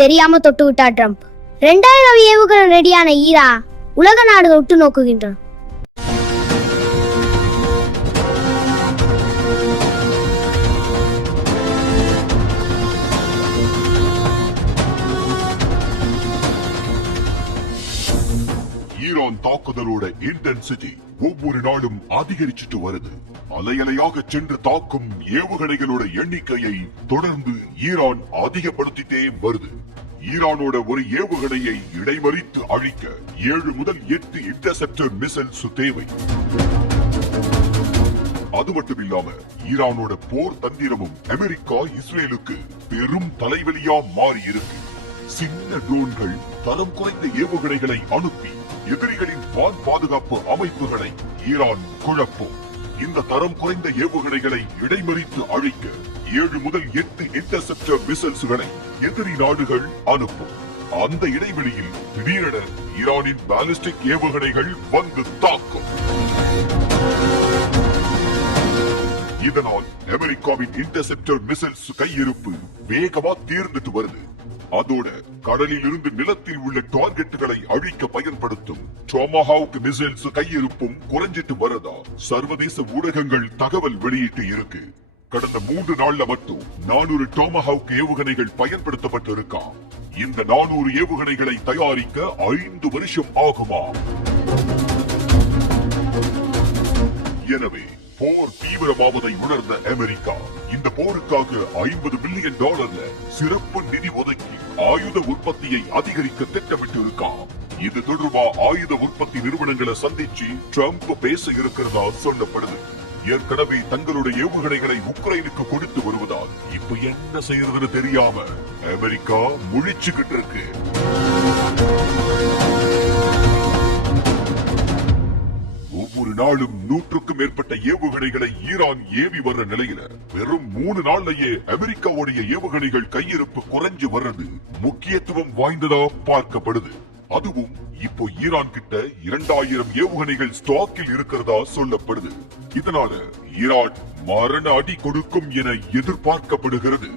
தெரியாம தொட்டு விட்டார் ட்ரம்ப். 2000 ஏவுகணை ரெடியான ஈரான் உலக நாடுகள் உற்று நோக்குகின்றன. ஈரான் தாக்குதலோட இன்டென்சிட்டி ஒவ்வொரு நாளும் அதிகரிச்சுட்டு வருது. அலையலையாக சென்று தாக்கும் ஏவுகணைகளோட எண்ணிக்கையை தொடர்ந்து ஈரான் அதிகப்படுத்திட்டே வருது. ஈரானோட ஒரு ஏவுகணையை இடைமறித்து அழிக்க 7 முதல் 8 இன்டர்செப்டர் மிசைல்ஸ் தேவை. அது மட்டும் இல்லாம ஈரானோட போர் தந்திரமும் அமெரிக்கா இஸ்ரேலுக்கு பெரும் தலைவலியா மாறி இருக்கு. சின்ன ட்ரோன்கள், தரம் குறைந்த ஏவுகணைகளை அனுப்பி எதிரிகளின் வான் பாதுகாப்பு அமைப்புகளை ஈரான் குழப்பும். இந்த தரம் குறைந்த ஏவுகணைகளை இடைமறித்து அழிக்க 7 முதல் 8 இன்டர்செப்டர் மிசைல்ஸ்களை எதிரி நாடுகள் அனுப்பும். அந்த இடைவெளியில் திடீரென ஈரானின் பாலிஸ்டிக் ஏவுகணைகள் வந்து தாக்கும். இதனால் அமெரிக்காவின் இன்டர்செப்டர் மிசைல்ஸ் கையிருப்பு வேகமா தீர்ந்துட்டு வருது. அதோட கடலில் இருந்து நிலத்தில் உள்ள டார்கெட்டுகளை அழிக்க பயன்படுத்தும் டோமஹாவுக் மிசைல்ஸ் கையிருப்பும் குறைஞ்சிட்டு வரதா சர்வதேச ஊடகங்கள் தகவல் வெளியிட்டு இருக்கு. கடந்த 3 நாள்ல மட்டும் 400 டோமஹாவுக் ஏவுகணைகள் பயன்படுத்தப்பட்டு இருக்கா. இந்த 400 ஏவுகணைகளை தயாரிக்க 5 வருஷம் ஆகுமா. எனவே போர் தீவிரமாவதை உணர்ந்த அமெரிக்கா இந்த போருக்காக $50 பில்லியன் சிறப்பு நிதி ஒதுக்கி ஆயுத உற்பத்தியை அதிகரிக்க திட்டமிட்டு இருக்கா. இது தொடர்பா ஆயுத உற்பத்தி நிறுவனங்களை சந்திச்சு ட்ரம்ப் பேச இருக்கிறதா சொல்லப்படுது. ஏற்கனவே தங்களுடைய ஏவுகணைகளை உக்ரைனுக்கு கொடுத்து வருவதால் இப்ப என்ன செய்யறதுன்னு தெரியாம அமெரிக்கா முழிச்சுக்கிட்டு இருக்கு. ஒவ்வொரு நாளும் 100க்கும் மேற்பட்ட ஏவுகணைகளை ஈரான் ஏவி வர்ற நிலையில வெறும் 3 நாள்லயே அமெரிக்காவுடைய ஏவுகணைகள் கையிருப்பு குறைஞ்சு வர்றது முக்கியத்துவம் வாய்ந்ததா பார்க்கப்படுது. அதுவும் இப்போ ஈரான் கிட்ட 2000 ஏவுகணைகள் ஸ்டாக்கில் இருக்கிறதா சொல்லப்படுது. இதனால ஈரான் மரண அடி கொடுக்கும் என எதிர்பார்க்கப்படுகிறது.